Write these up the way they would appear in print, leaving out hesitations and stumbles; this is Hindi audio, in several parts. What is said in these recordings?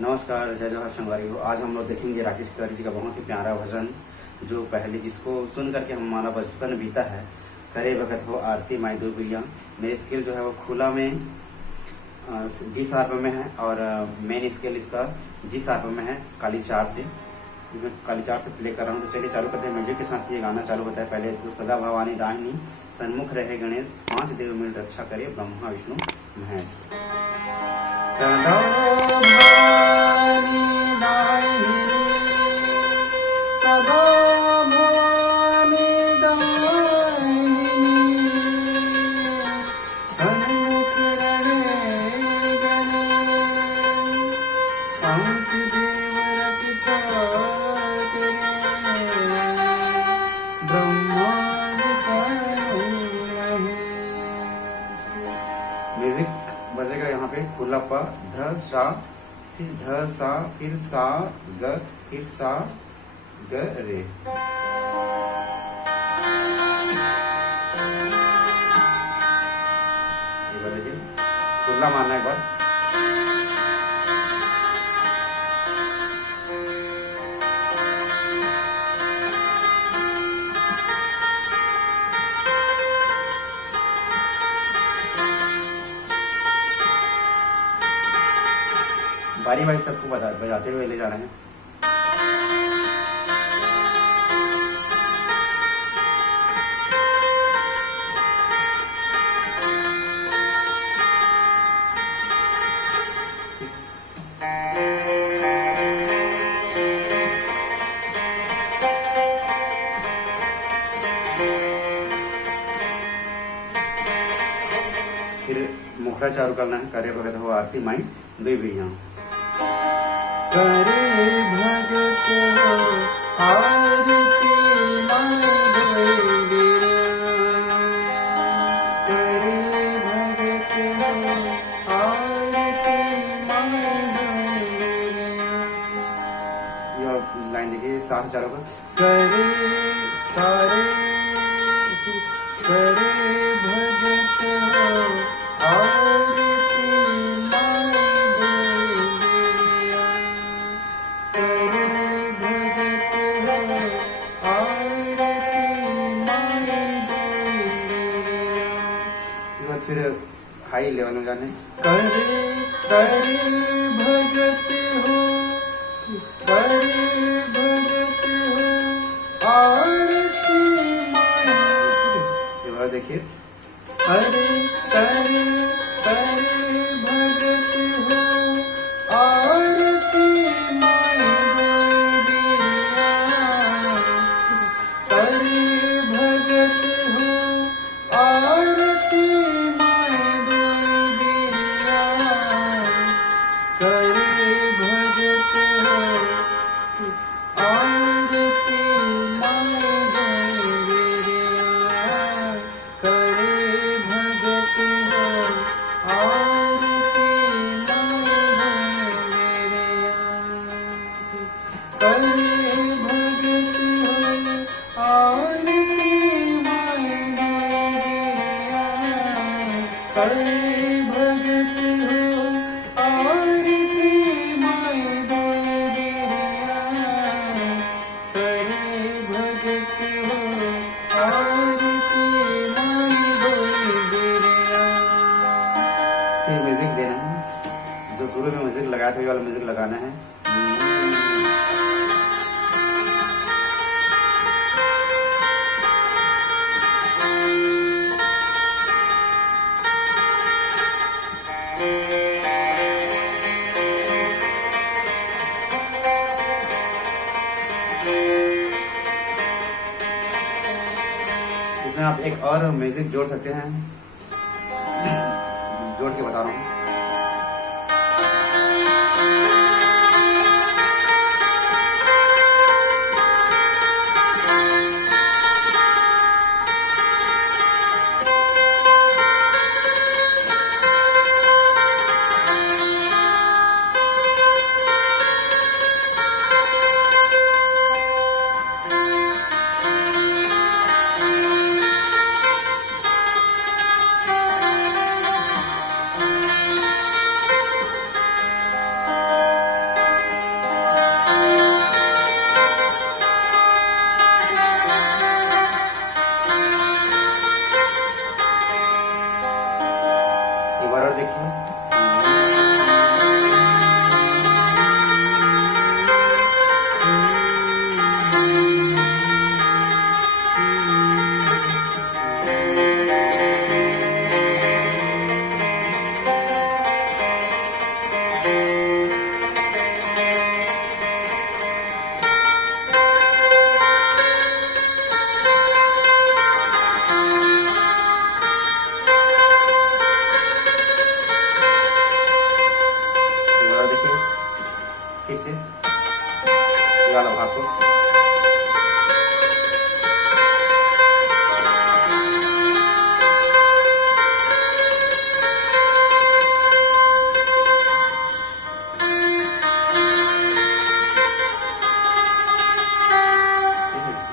नमस्कार, जय जवाहर संगवारी हो। आज हम लोग देखेंगे राकेश तिवारी जी का बहुत ही प्यारा भजन, जो पहले जिसको सुन करके हमारा बचपन बीता है। करे भगत हो आरती माई दो बिलिया। मेरी स्केल जो है वो खुला में 20 आरपीएम में है और मेन स्केल इसका G आरपीएम में है, काली 4 से। मैं काली 4 से प्ले कर रहा हूँ। तो चलिए चालू करते हैं। म्यूजिक के साथ ये गाना चालू होता है। पहले तो सदा भवानी दाहिनी सन्मुख रहे गणेश, 5 देव मिल रक्षा करे ब्रह्मा विष्णु महेश। सदा भवानी दाहिनी सदा भवानी दाहिनी सन्मुख रहे गणेश, 5 देव रक्षा म्यूजिक बजेगा यहाँ पे खुला पा ध सा, फिर ध सा, फिर सा ग, फिर सा ग रे। ये बार देखिए, खुला मारना एक बार। बारी बारी सबको बजाते हुए ले जा रहे हैं। फिर मुखड़ा चालू करना है। करे भगत हो आरती माई दो बिलिया। करे भगत हो आरती माई दो बिलिया। करे भगत हो आरती माई दो बिलिया। ये लाइन देखिए, साथ चालू कर। करे सारे करे भगत हो आरती माई दो बिलिया। करे भगत हो आरती माई दो बिलिया। इसके बाद फिर हाई लेवल में गाने। करे करे भगत हो, करे भगत हो आरती माई। ये बार देखिए। करे करे करे भगत हो आरती माई दो बिलिया। करे भगत हो आरती माई दो बिलिया। करे भगत हो आरती माई दो बिलिया। करे भगत हो आरती माई दो बिलिया। करे भगत हो आरती माई दो बिलिया। करे भगत हो आरती माई दो बिलिया। करे भगत हो आरती माई दो बिलिया। फिर म्यूजिक देना है, जो शुरू में म्यूजिक लगाया था, ये वाला म्यूजिक लगाना है। इसमें आप एक और म्यूजिक जोड़ सकते हैं, जोड़ के बता रहा हूँ। फिर से ये वाला भाग को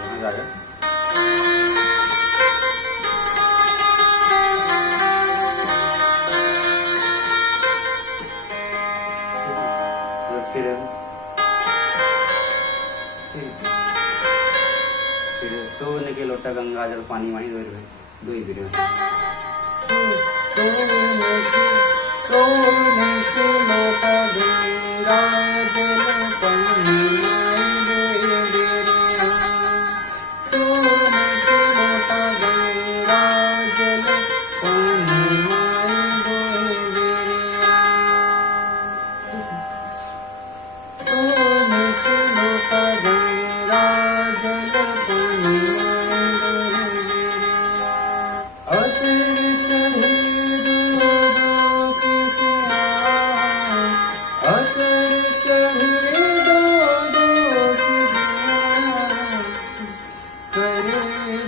यहाँ जाएगा। फिर सोने के लोटा गंगा जल पानी वहीं दो ही वीडियो सोने के लोटा गंगा जल पानी सोने के लोटा गंगा जल पानी सोने के लोटा गंगा जल पानी अतर चढ़े दो सिसिया अतर चढ़े दो सिसिया करे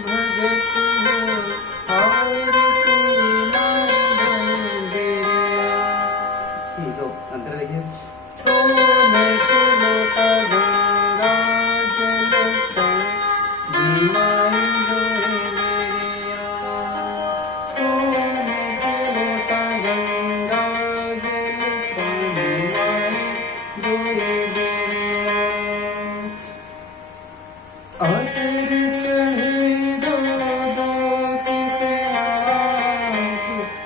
भगत हो आरती माई बंदेरिया। ठीक है अंतर देखिए। सोने के लोटा गंगा जल पानी माई बंदेरिया सोने के लोटा गंगा जल पानी माई बंदेरिया अतर चढ़े दो सिसिया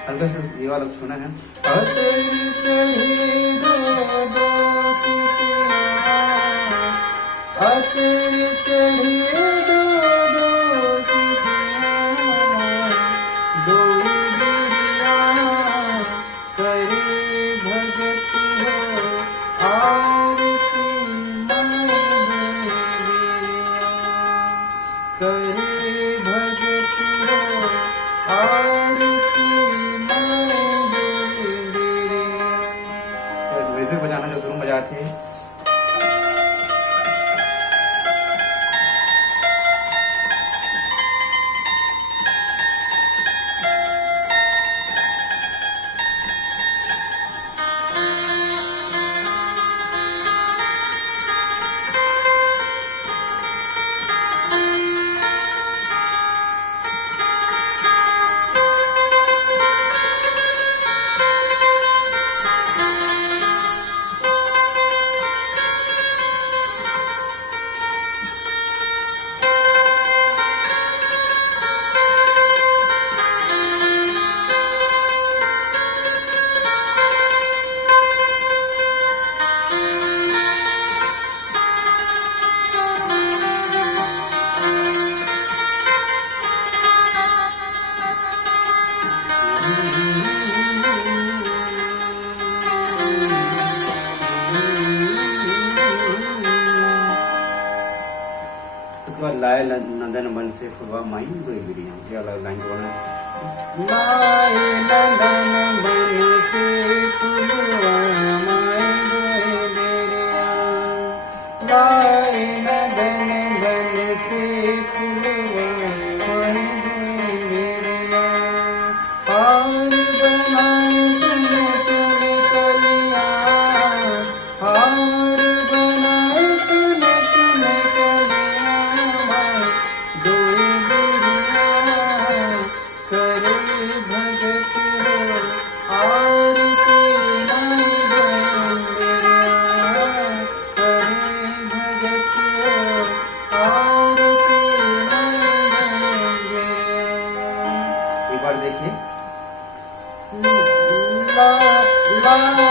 हल्का से ये वाला सुना है। अतर चढ़े दो सिसिया अतर चढ़े दो सिसिया दो बिरिया करे भगत हो आरती माई बंदेरिया करे भगत हो आरती माई बंदेरिया। म्यूजिक बजाना जो शुरू में बजाते थे। उसके बाद लाए नंदन बन से फुलवा माई दो ही वीडियो ये अलग लाइन बोलना। लाए नंदन बन से फुलवा माई दोए बेरिया लाए नंदन बन से फुलवा माई दोए बेरिया हार बनाए तुम कलिया हार बनाए तुम कलिया दोए बेरिया करे भगत हो आरती माई बंदेरिया करे भगत हो आरती माई बंदेरिया। एक बार देखिए। लाए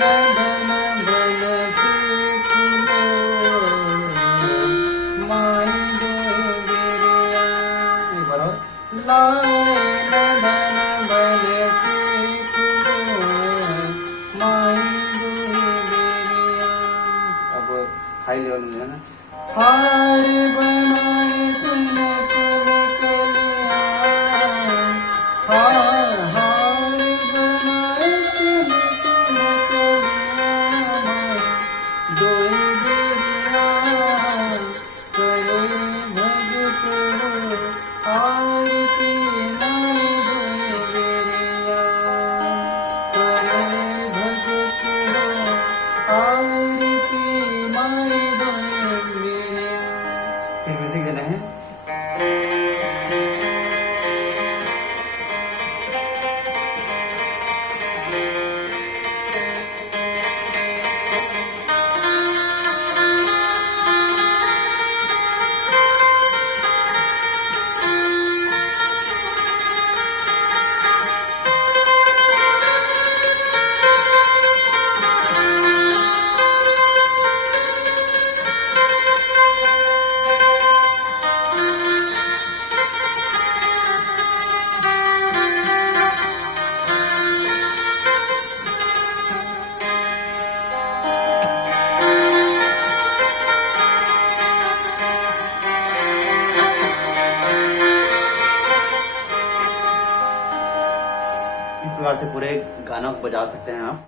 नंदन बन से फुलवा माई दोए बेरिया एक बार और। लाए नंदन बन से फुलवा माई दोए बेरिया अब हाई लेवल में जाना। हार बनाए तुम कलिया हार बनाए तुम कलिया दो से पूरे गानों को बजा सकते हैं आप।